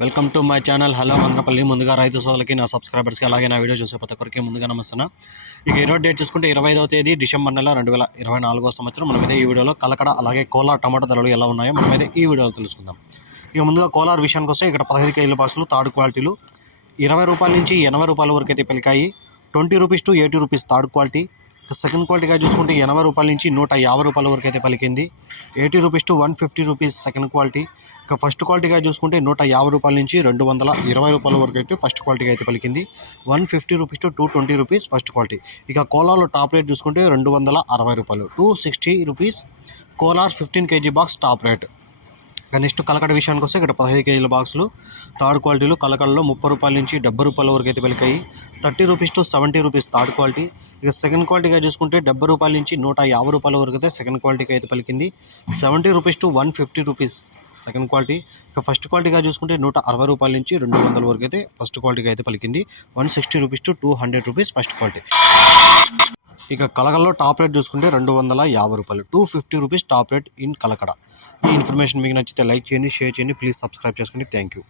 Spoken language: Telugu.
Welcome to my channel. Hello Mandrapalli. ముందుగా రైతు సోదరులకి, నా సబ్స్క్రైబర్స్కి, అలాగే నా వీడియో చూసే ప్రతి ఒక్కరికి ముందుగా నమస్తున్నా. ఇక ఈరోజు డేట్ చూసుకుంటే 25వ తేదీ డిసెంబర్ నెల 2024 సంవత్సరం. మనమైతే ఈ వీడియోలో కలకడ అలాగే కోలార్ టమాటో ధరలు ఎలా ఉన్నాయో మనమైతే ఈ వీడియోలో తెలుసుకుందాం. ఇక ముందుగా కోలార్ విషయానికి వస్తే ఇక్కడ 15 కేజీల బాక్సులు థర్డ్ క్వాలిటీలు 20 రూపాయల నుంచి 80 రూపాయల వరకు అయితే పలికాయి. 20 rupees to 80 rupees third quality. ఇక సెకండ్ క్వాలిటీగా చూసుకుంటే 80 రూపాయల నుంచి 150 రూపాయల వరకు అయితే పలికింది. 80 rupees to 150 rupees second quality. ఇక ఫస్ట్ క్వాలిటీగా చూసుకుంటే 150 రూపాయల నుంచి 220 రూపాయల వరకు అయితే ఫస్ట్ క్వాలిటీగా అయితే పలికింది. 150 rupees to 220 rupees first quality. ఇక కోలార్లో టాప్ రేట్ చూసుకుంటే 260 రూపాయలు, 260 rupees Kolar 15 KG box top rate. Next Kalakada విషయానికి వస్తే ఇక్కడ 15 కేజీల బాక్సులు థర్డ్ క్వాలిటీలు కలకడలో 30 రూపాయల నుంచి 70 రూపాయల వరకు అయితే పలికాయి. 30 rupees to 70 rupees third quality. ఇక సెకండ్ క్వాలిటీగా చూసుకుంటే 70 రూపాయల నుంచి 150 రూపాయల వరకు అయితే సెకండ్ క్వాలిటీకి అయితే పలికింది. 70 rupees to 150 rupees second quality. ఇక ఫస్ట్ క్వాలిటీగా చూసుకుంటే 160 రూపాయల నుంచి 200 వరకు అయితే ఫస్ట్ క్వాలిటీకి అయితే పలికింది. 160 rupees to 200 rupees first quality. ఇక కలకడలో టాప్ రేట్ చూసుకుంటే 250 రూపాయలు, 250 rupees top rate in Kalakada. ఈ ఇన్ఫర్మేషన్ మీకు నచ్చితే లైక్ చేయండి, షేర్ చేయండి, ప్లీజ్ సబ్స్క్రైబ్ చేసుకోండి. Thank you.